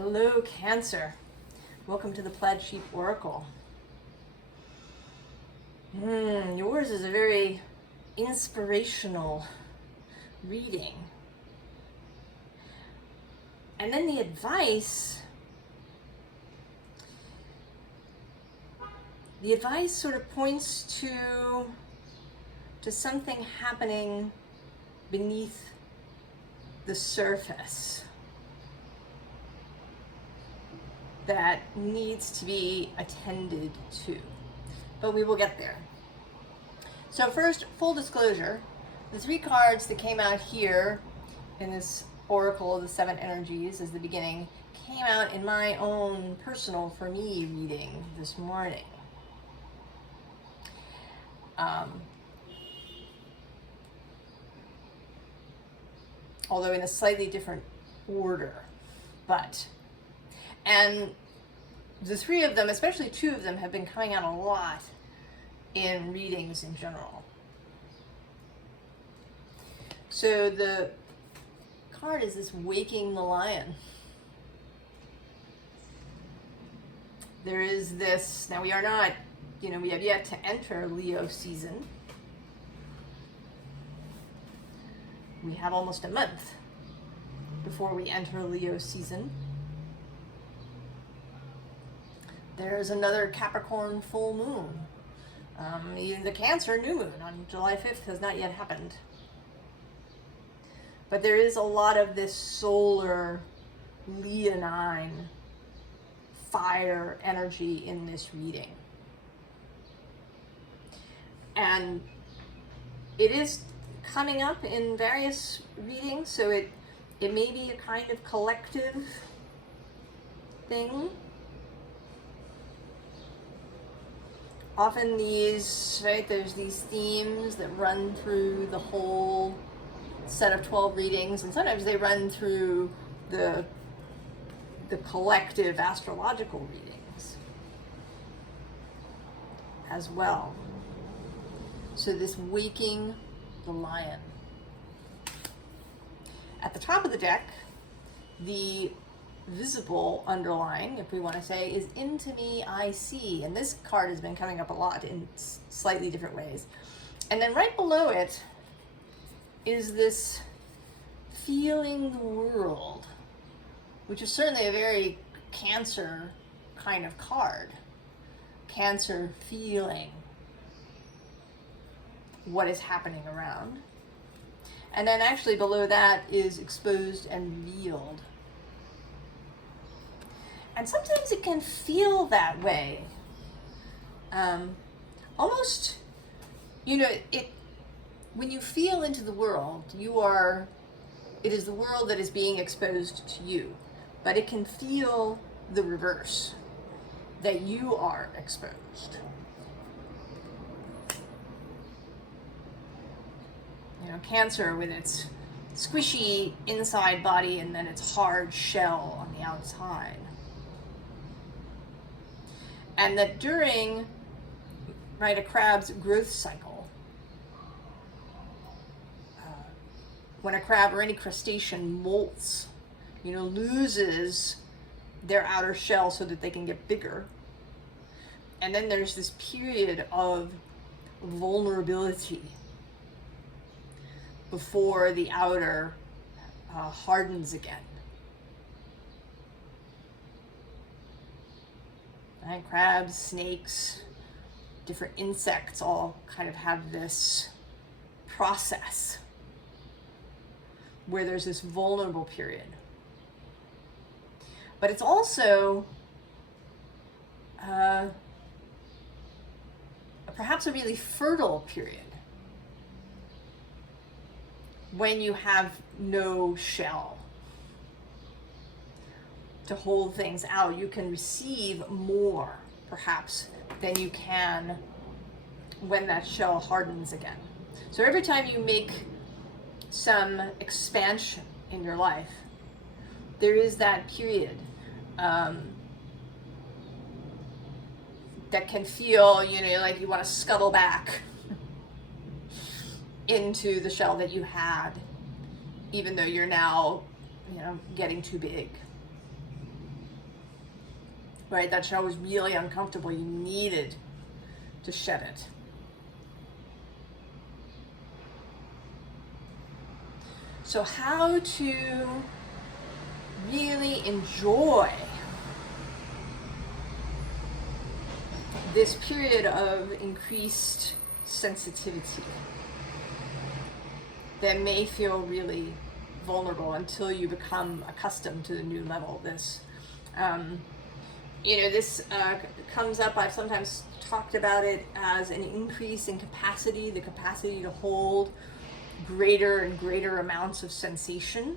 Hello, Cancer. Welcome to the Plaid Sheep Oracle. Yours is a very inspirational reading. And then the advice sort of points to something happening beneath the surface that needs to be attended to. But we will get there. So first, full disclosure, the 3 cards that came out here in this Oracle of the 7 Energies as the beginning came out in my own personal, for me, reading this morning. Although in a slightly different order, and the 3 of them, especially 2 of them, have been coming out a lot in readings in general. So the card is this Waking the Lion. There is this, now we are not, we have yet to enter Leo season. We have almost a month before we enter Leo season. There's another Capricorn full moon. Even the Cancer new moon on July 5th has not yet happened. But there is a lot of this solar leonine fire energy in this reading. And it is coming up in various readings, so it may be a kind of collective thing. Often these, there's these themes that run through the whole set of 12 readings, and sometimes they run through the collective astrological readings as well. So this Waking the Lion. At the top of the deck, the visible underline, if we want to say, is Into Me I See, and this card has been coming up a lot in slightly different ways. And then right below it is this Feeling the World, which is certainly a very Cancer kind of card. Cancer feeling what is happening around. And then actually below that is Exposed and Revealed. And sometimes it can feel that way. Almost, when you feel into the world, it is the world that is being exposed to you. But it can feel the reverse, that you are exposed. Cancer with its squishy inside body and then its hard shell on the outside. And that during, a crab's growth cycle, when a crab or any crustacean molts, loses their outer shell so that they can get bigger. And then there's this period of vulnerability before the outer hardens again. And crabs, snakes, different insects all kind of have this process where there's this vulnerable period. But it's also perhaps a really fertile period when you have no shell to hold things out. You can receive more, perhaps, than you can when that shell hardens again. So every time you make some expansion in your life, there is that period that can feel, like you want to scuttle back into the shell that you had, even though you're now, getting too big. right? That show was really uncomfortable. You needed to shed it. So how to really enjoy this period of increased sensitivity that may feel really vulnerable until you become accustomed to the new level. This, this comes up, I've sometimes talked about it as an increase in capacity, the capacity to hold greater and greater amounts of sensation.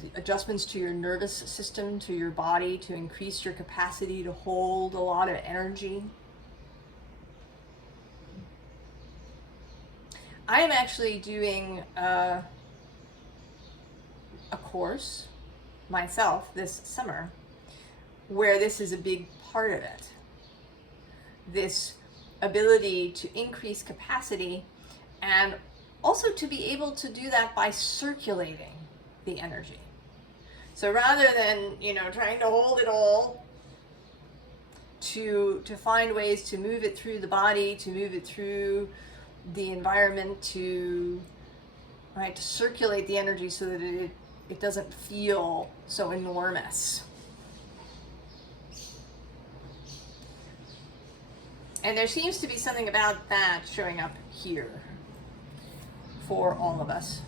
The adjustments to your nervous system, to your body, to increase your capacity to hold a lot of energy. I am actually doing a course myself this summer where this is a big part of it. This ability to increase capacity, and also to be able to do that by circulating the energy. So rather than, trying to hold it all, to find ways to move it through the body, to move it through the environment, to circulate the energy so that it doesn't feel so enormous. And there seems to be something about that showing up here for all of us.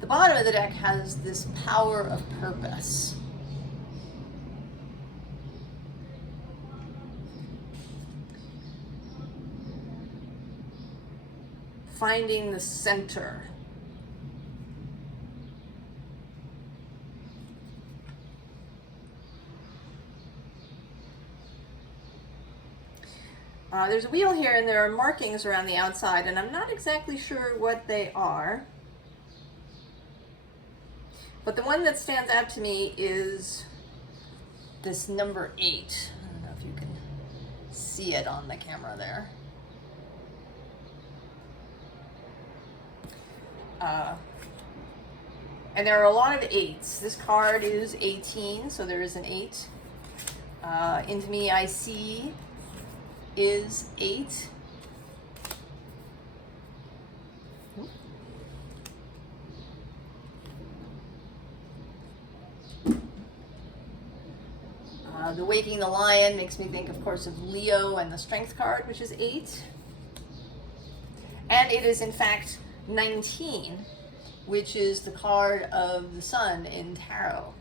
The bottom of the deck has this power of purpose. Finding the center. There's a wheel here and there are markings around the outside, and I'm not exactly sure what they are. But the one that stands out to me is this number 8. I don't know if you can see it on the camera there. And there are a lot of 8s. This card is 18, so there is an 8. Into Me I See is 8. The Waking the Lion makes me think, of course, of Leo and the Strength card, which is 8. And it is, in fact, 19, which is the card of the Sun in Tarot.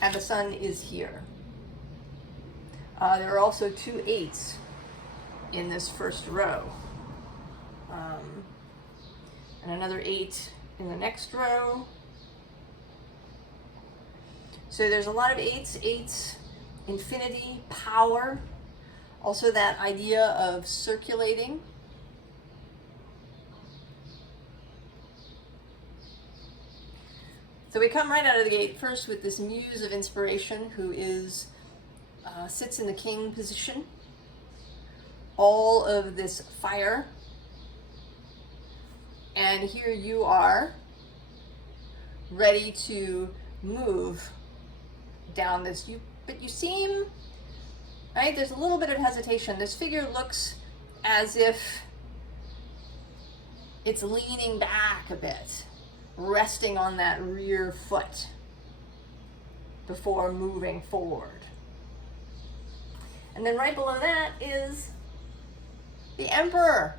And the Sun is here. There are also 2 8s in this first row. And another 8 in the next row. So there's a lot of 8s, infinity, power. Also that idea of circulating. So we come right out of the gate first with this Muse of Inspiration, who sits in the King position. All of this fire. And here you are, ready to move down this. But you seem, right, there's a little bit of hesitation. This figure looks as if it's leaning back a bit, resting on that rear foot before moving forward. And then right below that is the Emperor.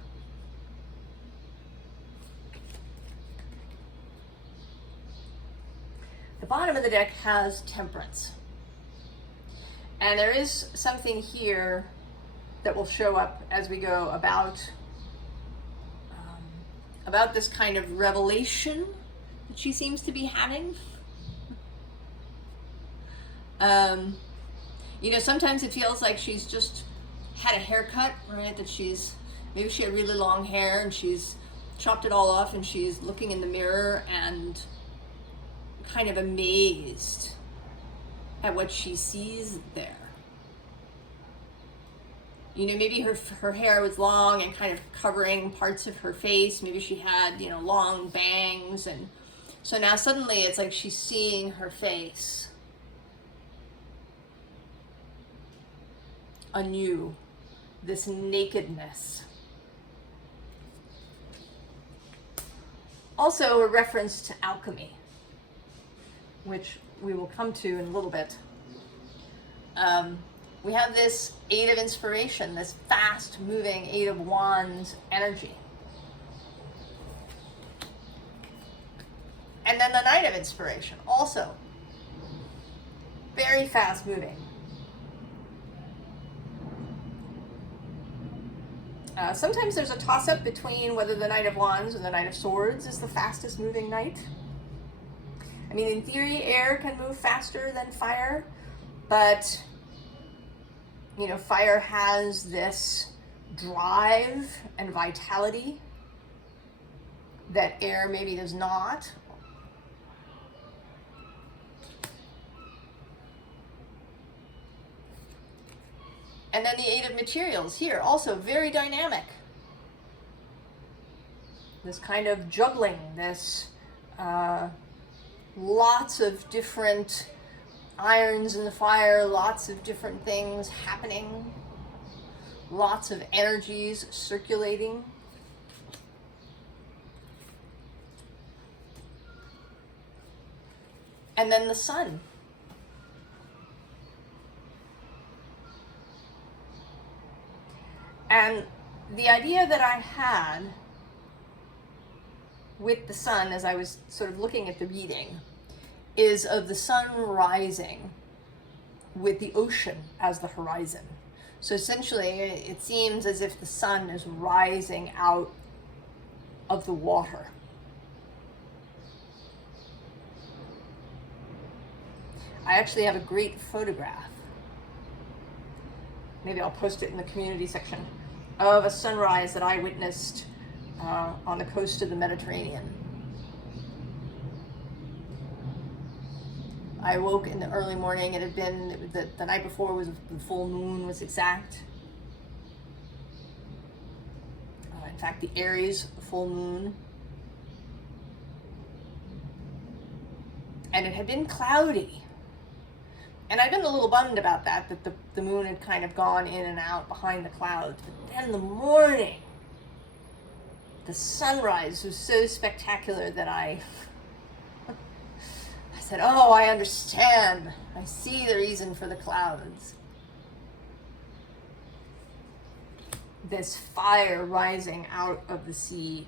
The bottom of the deck has Temperance. And there is something here that will show up as we go about this kind of revelation that she seems to be having. Sometimes it feels like she's just had a haircut, right? That maybe she had really long hair and she's chopped it all off and she's looking in the mirror and kind of amazed at what she sees there. You know, maybe her hair was long and kind of covering parts of her face. Maybe she had, you know, long bangs. And so now suddenly it's like she's seeing her face anew, this nakedness. Also a reference to alchemy, which we will come to in a little bit. We have this Eight of Inspiration, this fast-moving Eight of Wands energy. And then the Knight of Inspiration, also very fast-moving. Sometimes there's a toss-up between whether the Knight of Wands and the Knight of Swords is the fastest-moving knight. I mean, in theory, air can move faster than fire, but you know, fire has this drive and vitality that air maybe does not. And then the Eight of Materials here, also very dynamic. This kind of juggling, this lots of different irons in the fire, lots of different things happening, lots of energies circulating. And then the sun. And the idea that I had with the sun as I was sort of looking at the reading is of the sun rising with the ocean as the horizon. So essentially, it seems as if the sun is rising out of the water. I actually have a great photograph. Maybe I'll post it in the community section of a sunrise that I witnessed on the coast of the Mediterranean. I woke in the early morning. It had been the night before was the full moon was exact. In fact, the Aries full moon. And it had been cloudy. And I'd been a little bummed about that the moon had kind of gone in and out behind the clouds. But then in the morning, the sunrise was so spectacular that I said, oh, I understand. I see the reason for the clouds. This fire rising out of the sea.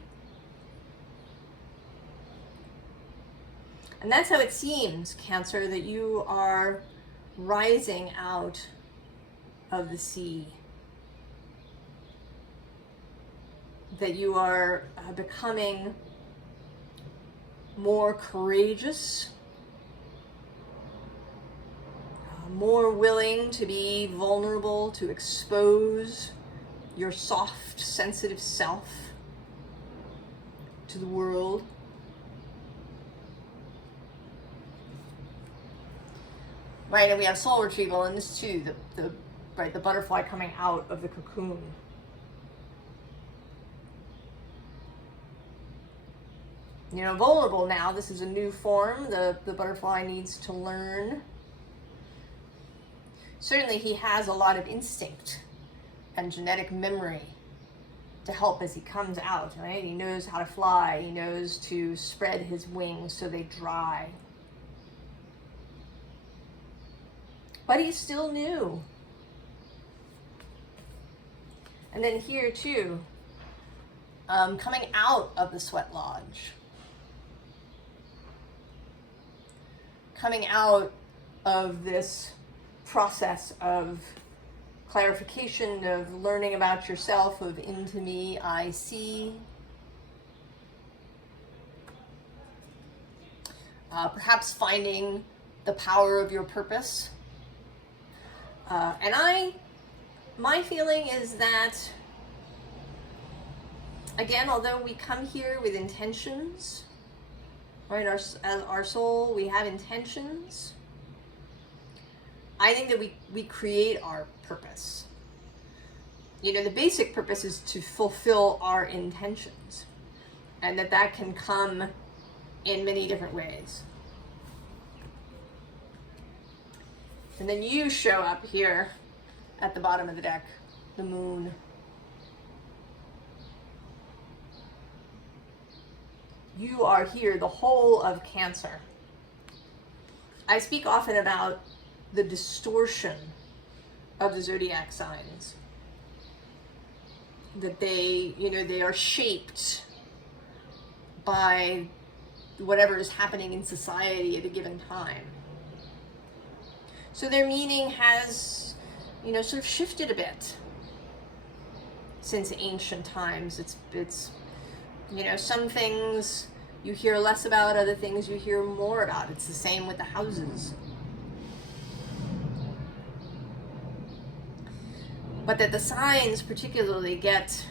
And that's how it seems, Cancer, that you are rising out of the sea. That you are becoming more courageous, more willing to be vulnerable, to expose your soft, sensitive self to the world. Right, and we have soul retrieval in this too, the butterfly coming out of the cocoon. You know, vulnerable now, this is a new form, the butterfly needs to learn. Certainly he has a lot of instinct and genetic memory to help as he comes out, right? He knows how to fly, he knows to spread his wings so they dry. But he's still new. And then here too, coming out of the sweat lodge. Coming out of this process of clarification, of learning about yourself, of into me, I see. Perhaps finding the power of your purpose. And my feeling is that, again, although we come here with intentions, right, as our soul, we have intentions, I think that we create our purpose. you know, the basic purpose is to fulfill our intentions, and that can come in many different ways. And then you show up here at the bottom of the deck, the moon. You are here, the whole of Cancer. I speak often about the distortion of the zodiac signs. That they, you know, they are shaped by whatever is happening in society at a given time. So their meaning has, you know, sort of shifted a bit since ancient times. It's you know, some things you hear less about, other things you hear more about. It's the same with the houses. But that the signs particularly get,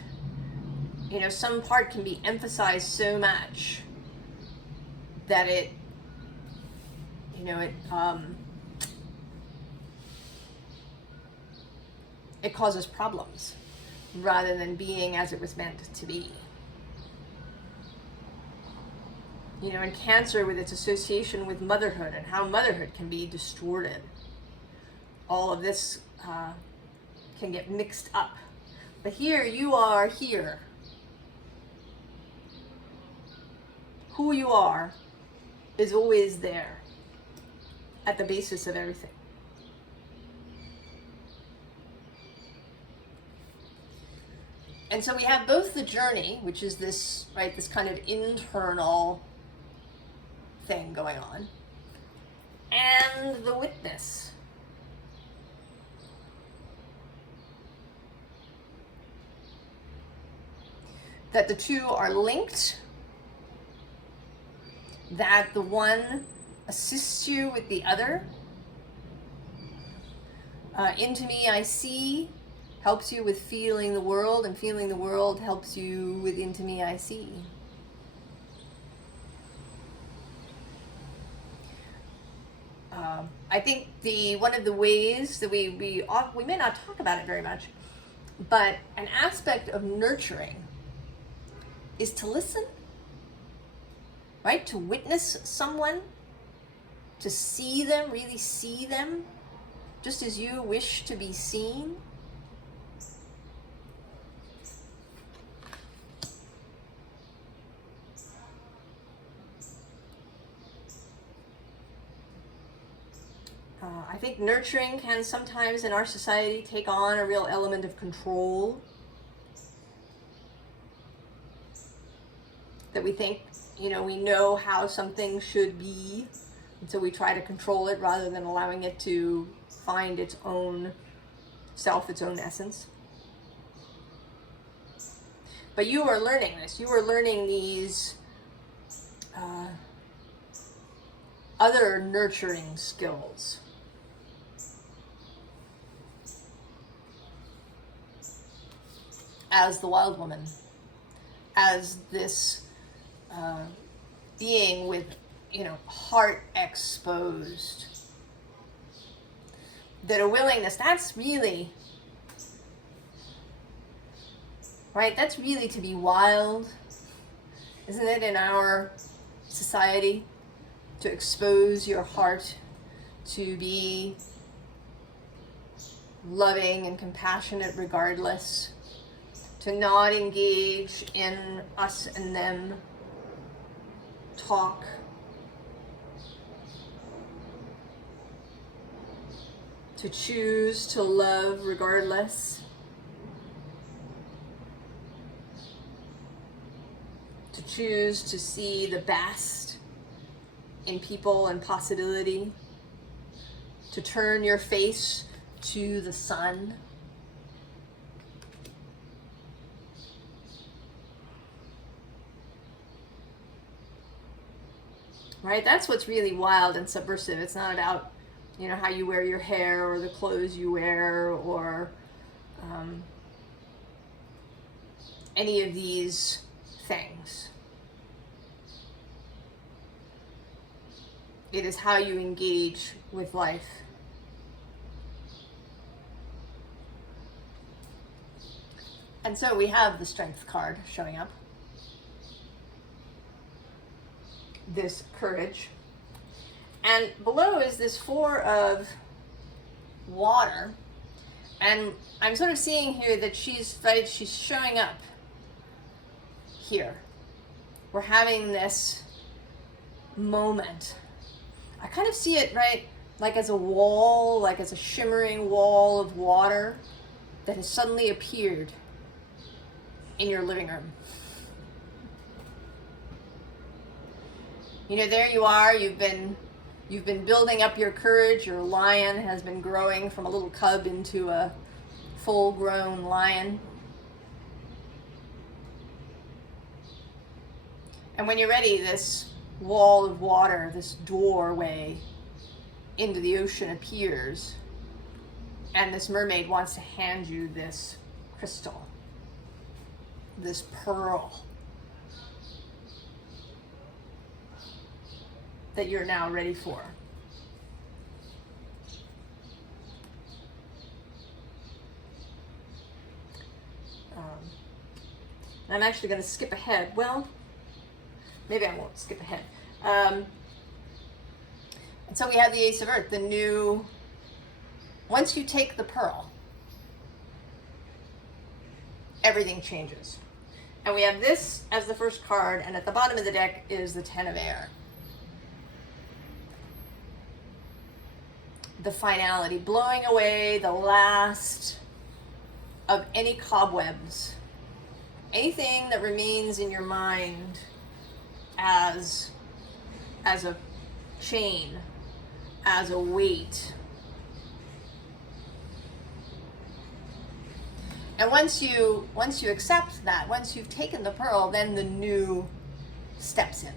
you know, some part can be emphasized so much that it, you know, it causes problems rather than being as it was meant to be. You know, in Cancer, with its association with motherhood and how motherhood can be distorted, all of this can get mixed up. But here, you are here. Who you are is always there at the basis of everything. And so we have both the journey, which is this, right, this kind of internal thing going on, and the witness. That the two are linked, that the one assists you with the other. Into me I see helps you with feeling the world, and feeling the world helps you with into me I see. I think one of the ways that we may not talk about it very much, but an aspect of nurturing is to listen, right? To witness someone, to see them, really see them, just as you wish to be seen. I think nurturing can sometimes in our society take on a real element of control. That we think, you know, we know how something should be, and so we try to control it rather than allowing it to find its own self, its own essence. But you are learning this. You are learning these other nurturing skills. As the wild woman, as this being with, you know, heart exposed, that a willingness, that's really, right, that's really to be wild, isn't it, in our society, to expose your heart, to be loving and compassionate regardless, to not engage in us and them talk, to choose to love regardless, to choose to see the best in people and possibility, to turn your face to the sun. Right? That's what's really wild and subversive. It's not about, you know, how you wear your hair or the clothes you wear or any of these things. It is how you engage with life. And so we have the Strength card showing up. This Courage. And below is this Four of Water. And I'm sort of seeing here that she's showing up here. We're having this moment. I kind of see it, right, like as a wall, like as a shimmering wall of water that has suddenly appeared in your living room. You know, there you are, you've been building up your courage. Your lion has been growing from a little cub into a full-grown lion. And when you're ready, this wall of water, this doorway into the ocean appears, and this mermaid wants to hand you this crystal, this pearl that you're now ready for. I'm actually going to skip ahead. Well, maybe I won't skip ahead. And so we have the Ace of Earth, the new, once you take the pearl, everything changes. And we have this as the first card, and at the bottom of the deck is the Ten of Air. The finality, blowing away the last of any cobwebs, anything that remains in your mind as a chain, as a weight. And once you accept that, once you've taken the pearl, then the new steps in.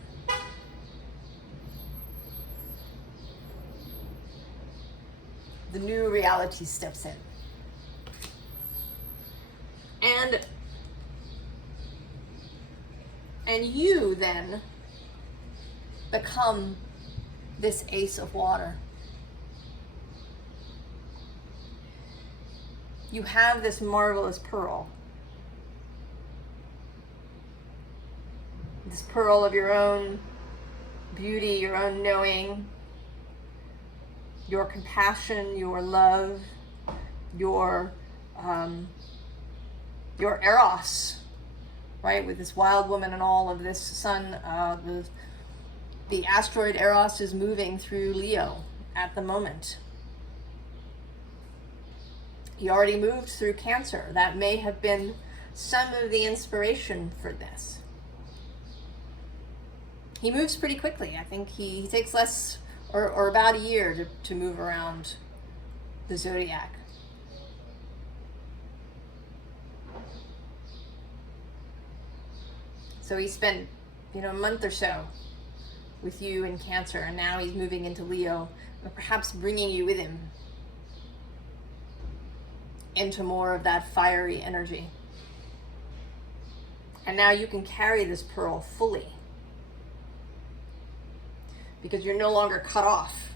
The new reality steps in. And you then become this Ace of Water. You have this marvelous pearl. This pearl of your own beauty, your own knowing, your compassion, your love, your eros, right? With this wild woman and all of this sun, the asteroid Eros is moving through Leo at the moment. He already moved through Cancer. That may have been some of the inspiration for this. He moves pretty quickly. I think he takes less or about a year to move around the zodiac. So he spent, a month or so with you in Cancer, and now he's moving into Leo, but perhaps bringing you with him into more of that fiery energy. And now you can carry this pearl fully, because you're no longer cut off.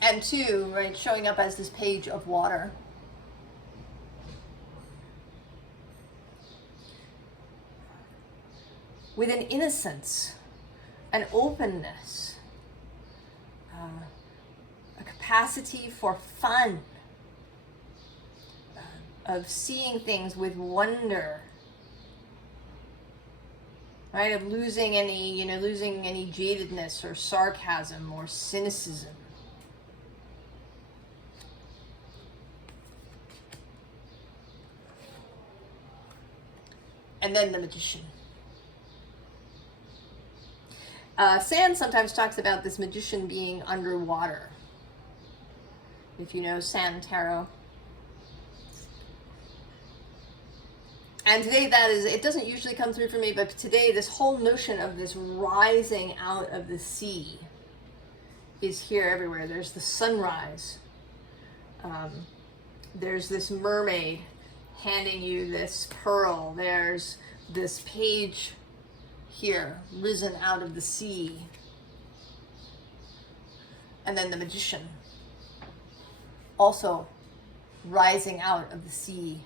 And two, right, showing up as this Page of Water. With an innocence, an openness, a capacity for fun, of seeing things with wonder, right? Of losing any jadedness or sarcasm or cynicism. And then the Magician. Sand sometimes talks about this magician being underwater. If you know Sand Tarot. And today it doesn't usually come through for me, but today this whole notion of this rising out of the sea is here everywhere. There's the sunrise. There's this mermaid handing you this pearl. There's this page here, risen out of the sea. And then the magician, also rising out of the sea.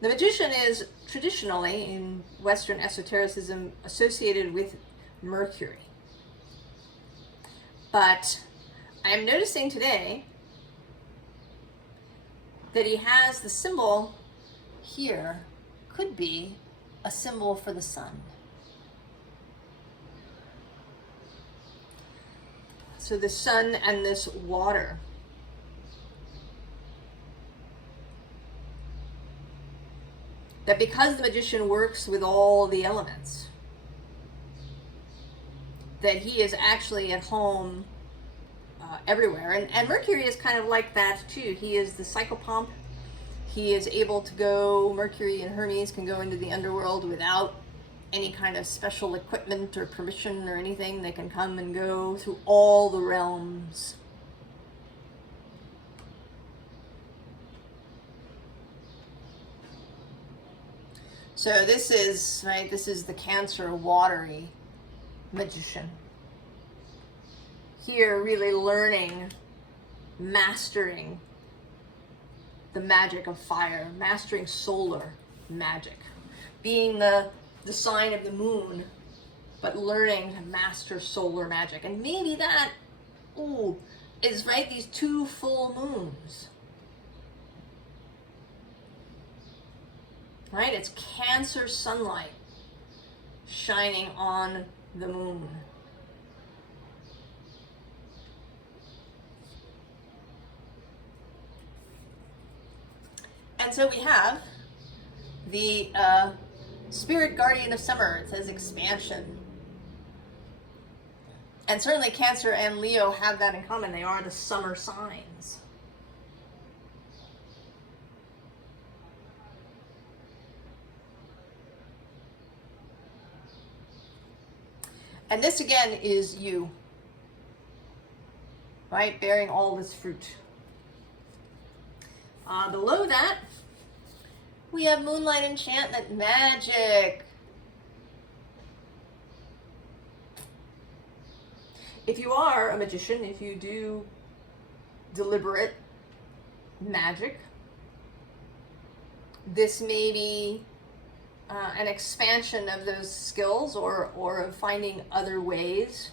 The magician is traditionally, in Western esotericism, associated with Mercury. But I am noticing today that he has the symbol here, could be a symbol for the sun. So the sun and this water. That because the magician works with all the elements, that he is actually at home everywhere. And Mercury is kind of like that too. He is the psychopomp. He is able to go, Mercury and Hermes can go into the underworld without any kind of special equipment or permission or anything. They can come and go through all the realms. So this is, right, this is the Cancer watery magician. Here really learning, mastering the magic of fire, mastering solar magic. Being the sign of the moon, but learning to master solar magic. And maybe that, is right, these 2 full moons. Right? It's Cancer sunlight shining on the moon. And so we have the Spirit Guardian of Summer. It says expansion. And certainly Cancer and Leo have that in common. They are the summer signs. And this again is you, right? Bearing all this fruit. Below that, we have Moonlight Enchantment Magic. If you are a magician, if you do deliberate magic, this may be an expansion of those skills or of finding other ways.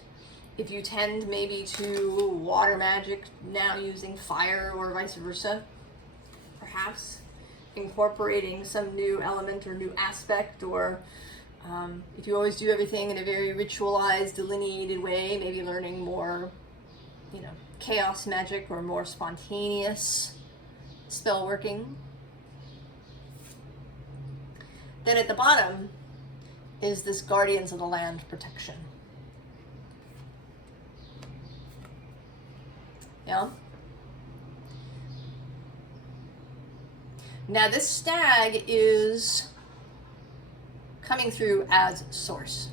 If you tend maybe to water magic, now using fire or vice versa, perhaps incorporating some new element or new aspect, or if you always do everything in a very ritualized, delineated way, maybe learning more, chaos magic or more spontaneous spell working. Then at the bottom is this Guardians of the Land protection. Yeah. Now this stag is coming through as source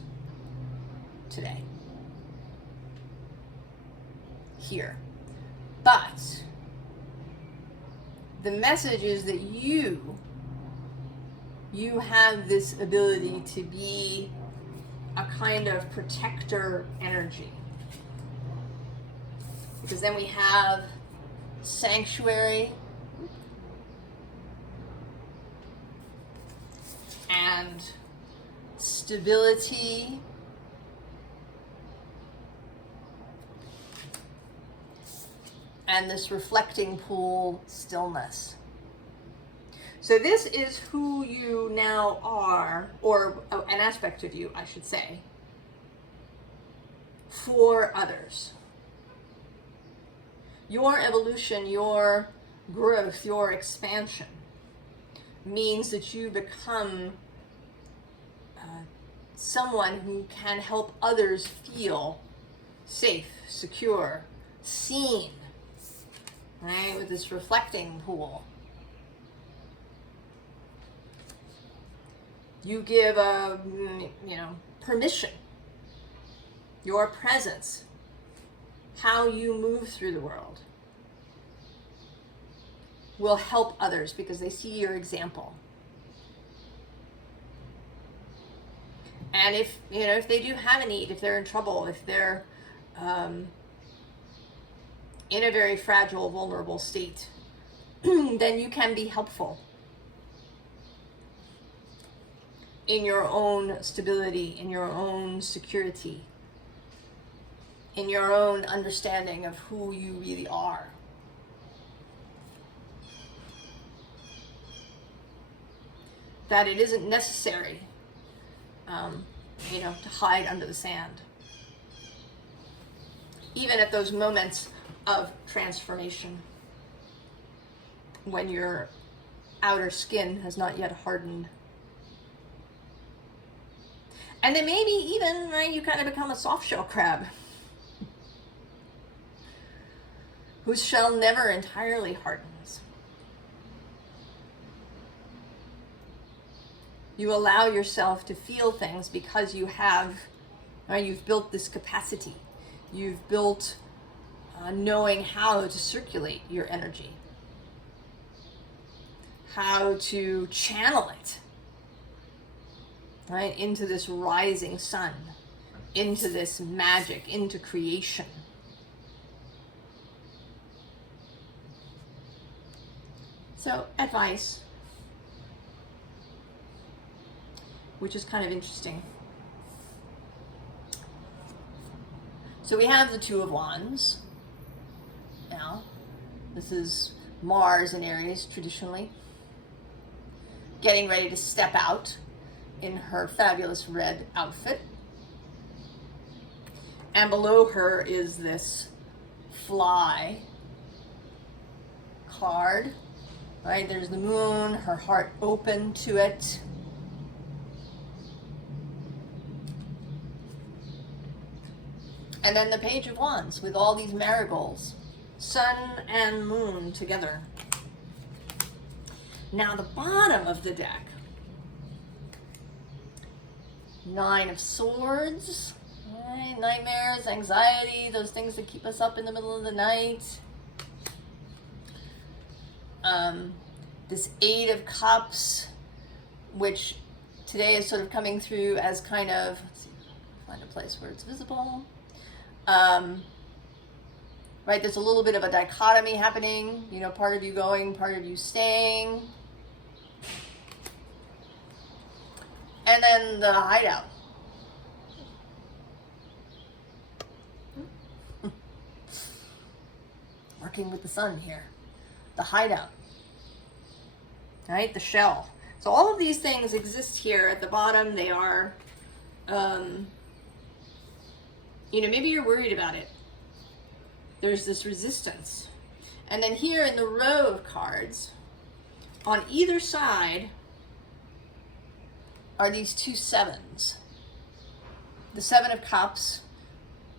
today. Here. But the message is that you have this ability to be a kind of protector energy. Because then we have sanctuary and stability and this reflecting pool stillness. So this is who you now are, or an aspect of you, I should say, for others. Your evolution, your growth, your expansion means that you become someone who can help others feel safe, secure, seen, right? With this reflecting pool. You give permission, your presence, how you move through the world will help others because they see your example. And if they do have a need, if they're in trouble, if they're in a very fragile, vulnerable state, then you can be helpful in your own stability, in your own security, in your own understanding of who you really are. That it isn't necessary, to hide under the sand. Even at those moments of transformation, when your outer skin has not yet hardened. And then maybe even, right, you kind of become a soft shell crab whose shell never entirely hardens. You allow yourself to feel things because you have, right, you've built this capacity. You've built knowing how to circulate your energy, how to channel it, right, into this rising sun, into this magic, into creation. So, advice, which is kind of interesting. So we have the Two of Wands. Now, this is Mars in Aries traditionally, getting ready to step out in her fabulous red outfit. And below her is this fly card, right? There's the moon, her heart open to it. And then the Page of Wands with all these marigolds, sun and moon together. Now the bottom of the deck, Nine of Swords, right? Nightmares, anxiety, those things that keep us up in the middle of the night. This Eight of Cups, which today is sort of coming through as kind of, let's see, find a place where it's visible. Right, there's a little bit of a dichotomy happening, part of you going, part of you staying. And then the Hideout. Working with the sun here. The Hideout. Right, the shell. So all of these things exist here at the bottom. They are, maybe you're worried about it. There's this resistance. And then here in the row of cards, on either side are these two sevens. The Seven of Cups,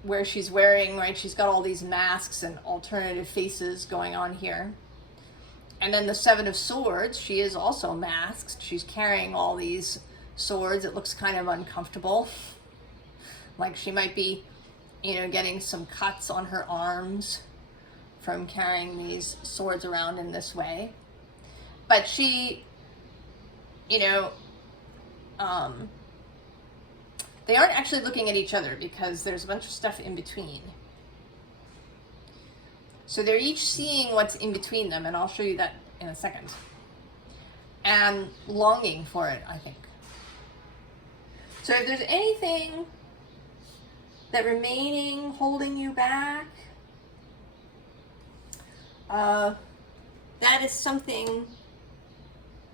where she's wearing, right, she's got all these masks and alternative faces going on here. And then the Seven of Swords, she is also masked. She's carrying all these swords. It looks kind of uncomfortable. Like she might be getting some cuts on her arms from carrying these swords around in this way. But she, they aren't actually looking at each other because there's a bunch of stuff in between. So they're each seeing what's in between them, and I'll show you that in a second. And longing for it, I think. So if there's anything that remaining holding you back, that is something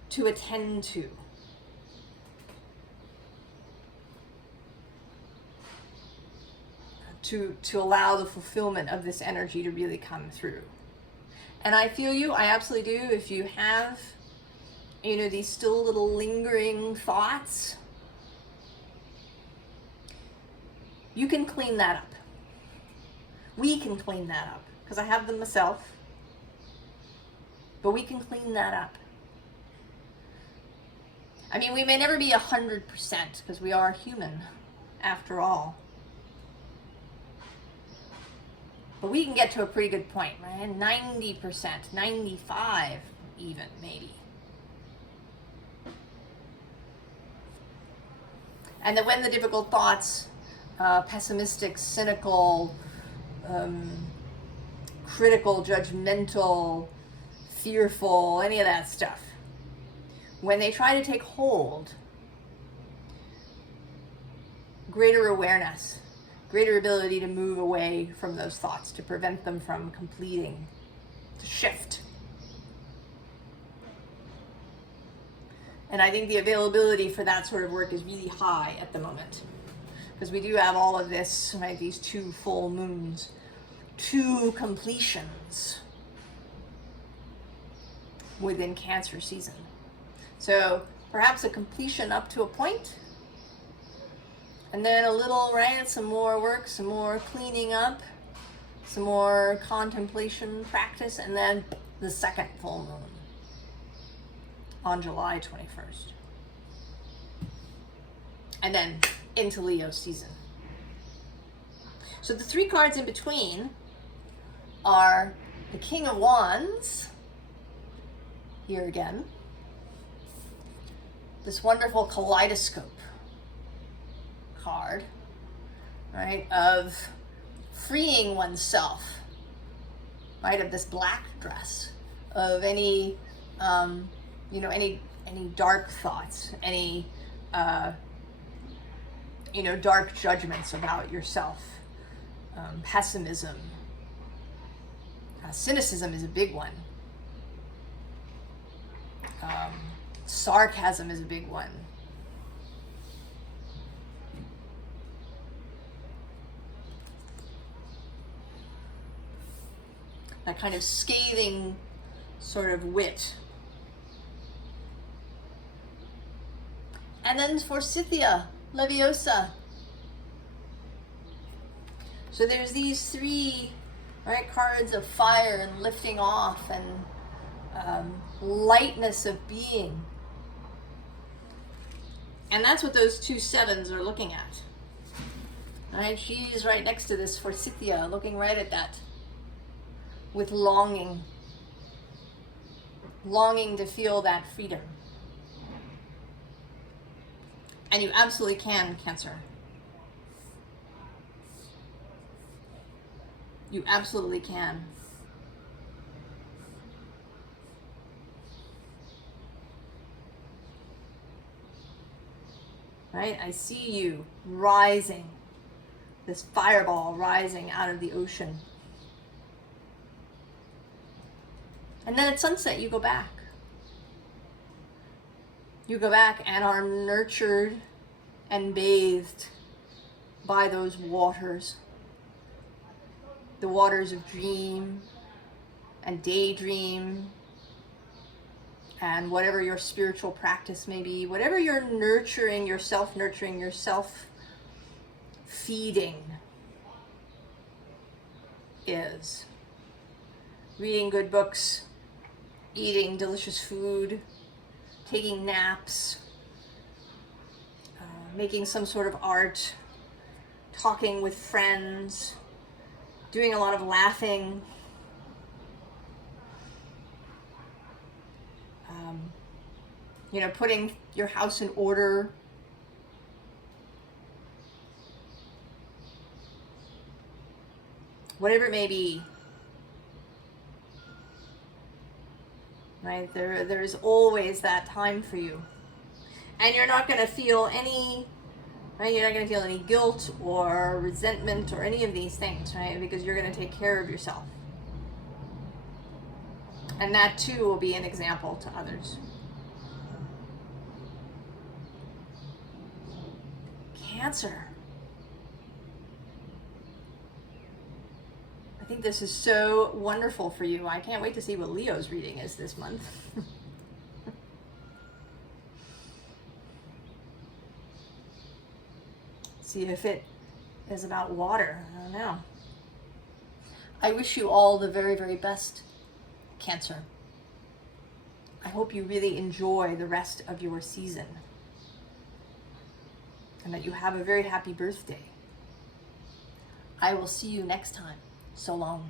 to attend to. To allow the fulfillment of this energy to really come through. And I feel you, I absolutely do. If you have, these still little lingering thoughts, you can clean that up. We can clean that up, because I have them myself. But we can clean that up. I mean, we may never be 100%, because we are human, after all. But we can get to a pretty good point, right? 90%, 95 even, maybe. And then when the difficult thoughts, pessimistic, cynical, critical, judgmental, fearful, any of that stuff. When they try to take hold, greater awareness, greater ability to move away from those thoughts, to prevent them from completing, to shift. And I think the availability for that sort of work is really high at the moment. Because we do have all of this, right, these 2 full moons, 2 completions within Cancer season. So perhaps a completion up to a point, and then a little, right, some more work, some more cleaning up, some more contemplation practice, and then the second full moon on July 21st. And then into Leo season. So the 3 cards in between are the King of Wands, here again, this wonderful kaleidoscope card, right, of freeing oneself, right, of this black dress, of any, any dark thoughts, any, dark judgments about yourself, pessimism, cynicism is a big one. Sarcasm is a big one. That kind of scathing sort of wit. And then Forsythia, Leviosa. So there's these 3, right, cards of fire and lifting off and lightness of being. And that's what those 2 sevens are looking at. Right? She's right next to this Forsythia, looking right at that with longing. Longing to feel that freedom. And you absolutely can, Cancer. You absolutely can. Right? I see you rising, this fireball rising out of the ocean. And then at sunset, you go back. You go back and are nurtured and bathed by those waters. The waters of dream and daydream, and whatever your spiritual practice may be, whatever you're nurturing, your self-nurturing, your self-feeding is. Reading good books, eating delicious food, taking naps, making some sort of art, talking with friends, doing a lot of laughing, putting your house in order. Whatever it may be. Right? There's always that time for you. And you're not going to feel any, right? You're not going to feel any guilt or resentment or any of these things, right? Because you're going to take care of yourself. And that too will be an example to others. Cancer. I think this is so wonderful for you. I can't wait to see what Leo's reading is this month. See if it is about water. I don't know. I wish you all the very, very best, Cancer. I hope you really enjoy the rest of your season. And that you have a very happy birthday. I will see you next time. So long.